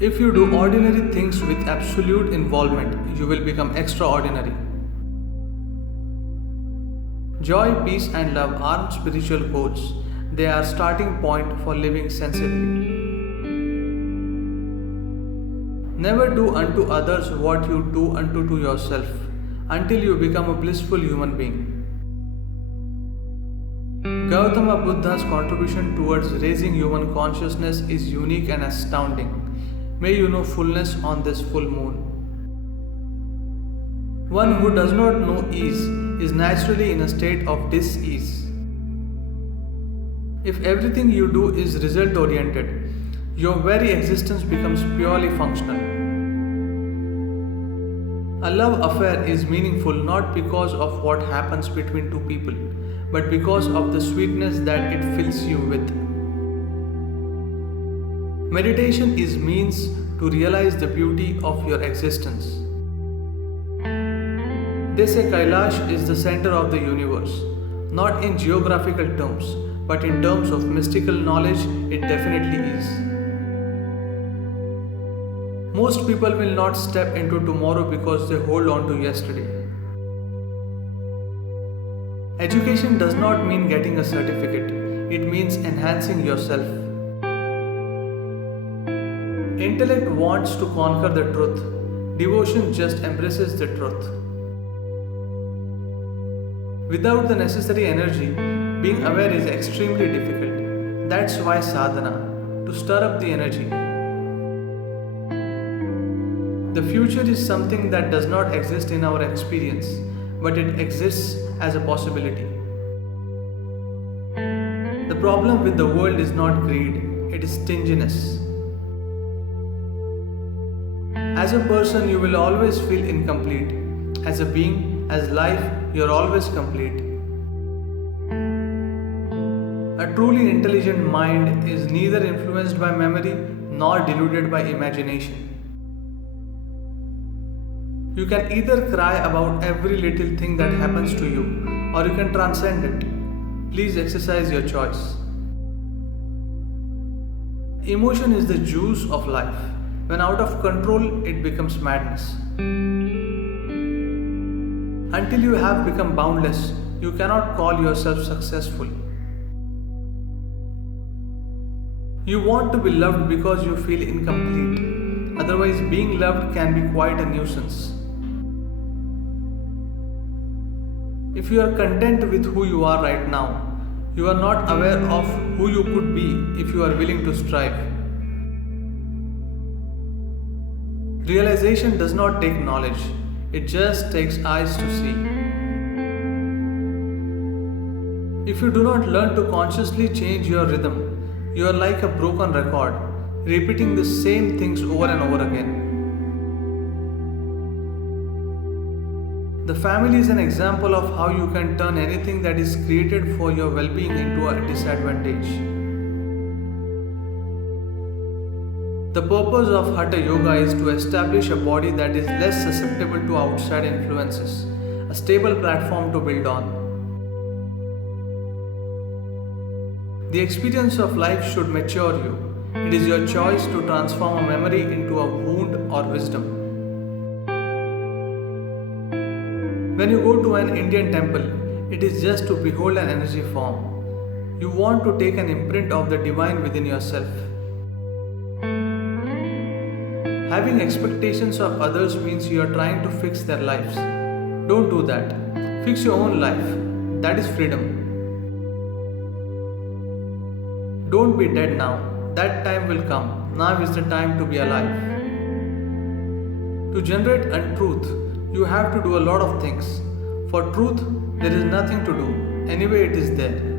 If you do ordinary things with absolute involvement, you will become extraordinary. Joy, peace, and love aren't spiritual goals, they are starting point for living sensibly. Never do unto others what you do unto to yourself until you become a blissful human being. Gautama Buddha's contribution towards raising human consciousness is unique and astounding. May you know fullness on this full moon. One who does not know ease is naturally in a state of dis-ease. If everything you do is result oriented, your very existence becomes purely functional. A love affair is meaningful not because of what happens between two people, but because of the sweetness that it fills you with. Meditation is means to realize the beauty of your existence. They say Kailash is the center of the universe, not in geographical terms, but in terms of mystical knowledge, it definitely is. Most people will not step into tomorrow because they hold on to yesterday. Education does not mean getting a certificate, it means enhancing yourself. Intellect wants to conquer the truth, devotion just embraces the truth. Without the necessary energy, being aware is extremely difficult. That's why sadhana, to stir up the energy. The future is something that does not exist in our experience, but it exists as a possibility. The problem with the world is not greed, it is stinginess. As a person, you will always feel incomplete. As a being, as life, you are always complete. A truly intelligent mind is neither influenced by memory nor deluded by imagination. You can either cry about every little thing that happens to you, or you can transcend it. Please exercise your choice. Emotion is the juice of life. When out of control, it becomes madness. Until you have become boundless, you cannot call yourself successful. You want to be loved because you feel incomplete. Otherwise, being loved can be quite a nuisance. If you are content with who you are right now, you are not aware of who you could be if you are willing to strive. Realization does not take knowledge, it just takes eyes to see. If you do not learn to consciously change your rhythm, you are like a broken record, repeating the same things over and over again. The family is an example of how you can turn anything that is created for your well-being into a disadvantage. The purpose of Hatha Yoga is to establish a body that is less susceptible to outside influences, a stable platform to build on. The experience of life should mature you. It is your choice to transform a memory into a wound or wisdom. When you go to an Indian temple, it is just to behold an energy form. You want to take an imprint of the divine within yourself. Having expectations of others means you are trying to fix their lives. Don't do that. Fix your own life. That is freedom. Don't be dead now. That time will come. Now is the time to be alive. To generate untruth, you have to do a lot of things. For truth, there is nothing to do. Anyway, it is there.